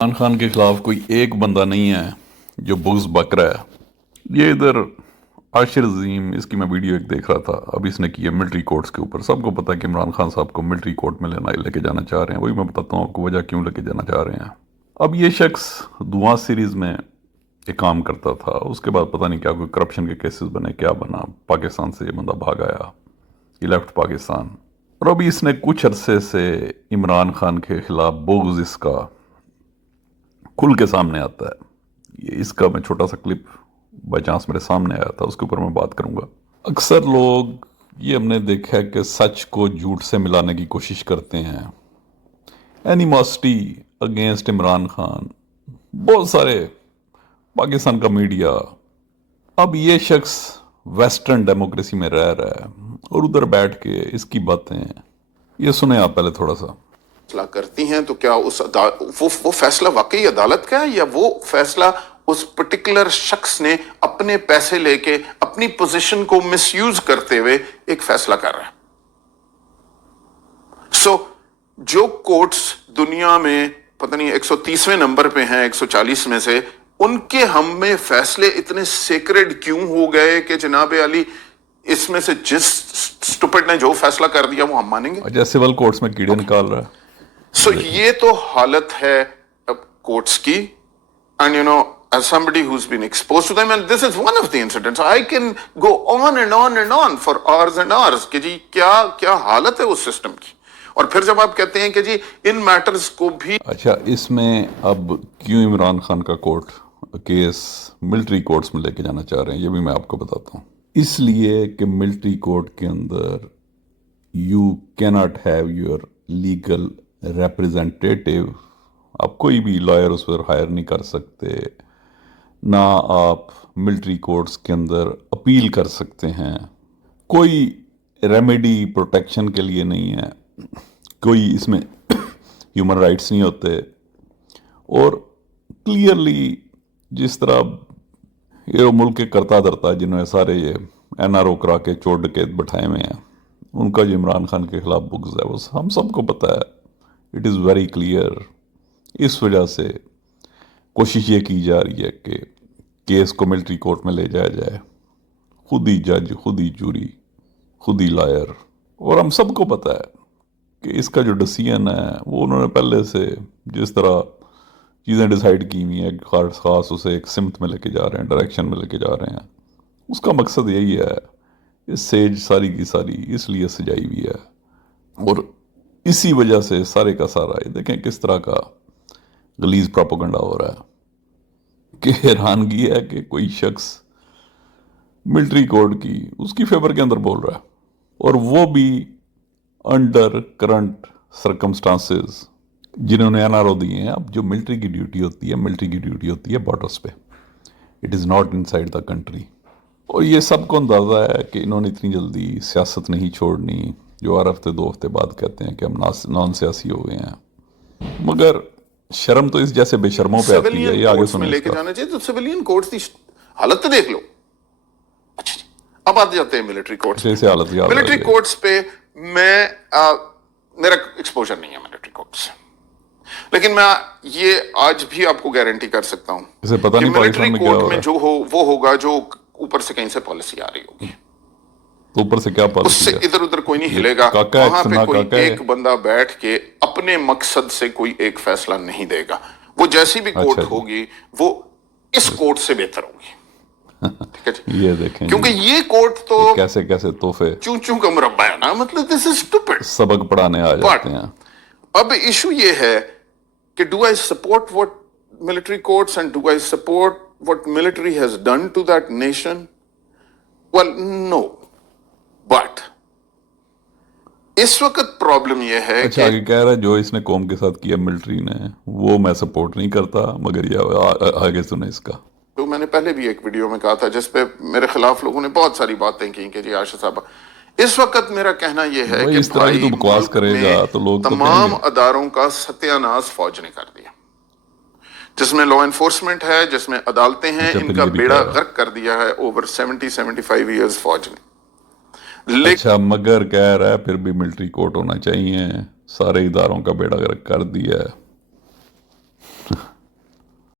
عمران خان کے خلاف کوئی ایک بندہ نہیں ہے جو بغض بک رہا ہے۔ یہ ادھر عاشر عظیم، اس کی میں ویڈیو ایک دیکھ رہا تھا، اب اس نے کی ہے ملٹری کورٹس کے اوپر۔ سب کو پتا ہے کہ عمران خان صاحب کو ملٹری کورٹ میں لے کے جانا چاہ رہے ہیں۔ وہی میں بتاتا ہوں آپ کو وجہ کیوں لے کے جانا چاہ رہے ہیں۔ اب یہ شخص دعا سیریز میں ایک کام کرتا تھا، اس کے بعد پتہ نہیں کیا کوئی کرپشن کے کیسز بنے، کیا بنا، پاکستان سے یہ بندہ بھاگ آیا، یہ لیفٹ پاکستان، اور ابھی اس نے کچھ عرصے سے عمران خان کے خلاف بغض اس کا کھل کے سامنے آتا ہے۔ یہ اس کا میں چھوٹا سا کلپ بائی چانس میرے سامنے آیا تھا، اس کے اوپر میں بات کروں گا۔ اکثر لوگ یہ ہم نے دیکھا ہے کہ سچ کو جھوٹ سے ملانے کی کوشش کرتے ہیں۔ اینیماسٹی اگینسٹ عمران خان، بہت سارے پاکستان کا میڈیا۔ اب یہ شخص ویسٹرن ڈیموکریسی میں رہ رہا ہے اور ادھر بیٹھ کے اس کی باتیں، یہ سنیں آپ پہلے تھوڑا سا۔ فیصلہ کرتی ہیں تو کیا وہ فیصلہ واقعی عدالت کا ہے، یا وہ فیصلہ اس پرٹیکولر شخص نے اپنے پیسے لے کے اپنی پوزیشن کو مس یوز کرتے ہوئے ایک فیصلہ کر رہا ہے؟ جو کورٹس دنیا میں پتہ نہیں 130ویں نمبر پہ ہیں 140 میں سے، ان کے ہم میں فیصلے اتنے سیکرڈ کیوں ہو گئے کہ جناب علی اس میں سے جس سٹوپڈ نے جو فیصلہ کر دیا وہ ہم مانیں گے؟ اچھا، سول کورٹس میں کیڑے نکال رہا ہے۔ یہ تو حالت ہے کورٹس کی، and as somebody who's been exposed to them, and this is one of the incidents, I can go on and on and on for hours and hours کہ جی کیا حالت ہے اس سسٹم کی۔ اور پھر جب آپ کہتے ہیں کہ جی ان میٹرز کو بھی اچھا، اس میں اب کیوں عمران خان کا کورٹ کیس ملٹری کورٹس میں لے کے جانا چاہ رہے ہیں، یہ بھی میں آپ کو بتاتا ہوں۔ اس لیے کہ ملٹری کورٹ کے اندر یو کی not have your legal representative, آپ کوئی بھی لائر اس پر ہائر نہیں کر سکتے، نہ آپ ملٹری کورٹس کے اندر اپیل کر سکتے ہیں، کوئی ریمیڈی پروٹیکشن کے لیے نہیں ہے، کوئی اس میں ہیومن رائٹس نہیں ہوتے، اور کلیئرلی جس طرح یہ ملک کے کرتا دھرتا جنہوں نے سارے یہ این آر او کرا کے چور ڈکیت بٹھائے ہوئے ہیں، ان کا جو عمران خان کے خلاف بغض ہے وہ ہم سب کو پتہ ہے، اٹ از ویری کلیئر۔ اس وجہ سے کوشش یہ کی جا رہی ہے کہ کیس کو ملٹری کورٹ میں لے جایا جائے، خود ہی جج، خود ہی جوری، خود ہی لائر، اور ہم سب کو پتہ ہے کہ اس کا جو ڈیسیژن ہے وہ انہوں نے پہلے سے جس طرح چیزیں ڈیسائیڈ کی ہوئی ہیں، خاص اسے ایک سمت میں لے کے جا رہے ہیں، ڈائریکشن میں لے کے جا رہے ہیں، اس کا مقصد یہی ہے۔ اس سیج ساری کی ساری اس لیے سجائی ہوئی ہے، اور اسی وجہ سے سارے کا سارا یہ دیکھیں کس طرح کا غلیظ پراپوگنڈا ہو رہا ہے کہ حیرانگی ہے کہ کوئی شخص ملٹری کورٹ کی اس کی فیور کے اندر بول رہا ہے، اور وہ بھی انڈر کرنٹ سرکمسٹانسز جنہوں نے این آر او دیے ہیں۔ اب جو ملٹری کی ڈیوٹی ہوتی ہے، ملٹری کی ڈیوٹی ہوتی ہے بارڈرز پہ، it is not in side the country, اور یہ سب کو اندازہ ہے کہ انہوں نے اتنی جلدی سیاست نہیں چھوڑنی، جو ہر ہفتے 2 ہفتے بعد کہتے ہیں کہ ہم نان سیاسی ہو گئے ہیں، مگر شرم تو اس جیسے بے شرموں پہ آتی ہے۔ یہ آگے میں سنیں لے اس کے کا۔ جانا چاہیے تو سویلین کورٹس کی حالت تو دیکھ لو۔ اچھا جی، اب آتے جاتے ہیں ملٹری کورٹس جیسے حالت یاد ملٹری آئی ہے۔ کورٹس پہ میرا ایکسپوجر نہیں ہے ملٹری کورٹس، لیکن میں یہ آج بھی آپ کو گارنٹی کر سکتا ہوں اسے پتہ کہ نہیں ملٹری پاکستان میں کیا کورٹ ہو میں رہا ہے، جو ہو وہ ہوگا جو اوپر سے کہیں سے پالیسی آ رہی ہوگی، تو اوپر سے کیا اس پالیسی سے ہے؟ ادھر ادھر کوئی نہیں یہ ہلے گا۔ کاکا وہاں ایکس پہ نہ کوئی کاکا ہے۔ ایک بندہ بیٹھ کے اپنے مقصد سے کوئی ایک فیصلہ نہیں دے گا، وہ جیسی بھی اچھا کورٹ جی، ہوگی وہ اس کورٹ سے بہتر ہوگی، ٹھیک ہے جی؟ یہ دیکھیں کیونکہ جی، یہ کورٹ تو یہ کیسے کیسے تحفے چوں چوں کا مربع ہے نا، مطلب دس از اسٹوپڈ۔ سبق پڑھانے آ بٹ جاتے ہیں۔ اب ایشو یہ ہے کہ do I support what military courts and do I support what military has done to that nation? Well, no. But اس وقت پرابلم یہ ہے اچھا، کہ آگے کہہ رہا ہے جو اس نے قوم کے ساتھ کیا ملٹری نے وہ میں سپورٹ نہیں کرتا، مگر یہ آگے سنیں اس کا۔ تو میں نے پہلے بھی ایک ویڈیو میں کہا تھا جس پہ میرے خلاف لوگوں نے بہت ساری باتیں کی کہ جی عاشر صاحب، اس وقت میرا کہنا یہ ہے بھائی کہ اس طرح کی تو بھائی بکواس ملک کرے میں گا تو لوگ تو کہیں تمام گے۔ اداروں کا ستیہ ناز فوج نے کر دیا، جس میں لا انفورسمنٹ ہے، جس میں عدالتیں ہیں، اچھا، ان پھر کا یہ بھی بیڑا کہہ رہا غرق کر دیا ہے اوور 75 ایئرز فوج نے۔ اچھا، مگر کہہ رہا ہے پھر بھی ملٹری کورٹ ہونا چاہیے، سارے اداروں کا بیڑا غرق کر دیا ہے۔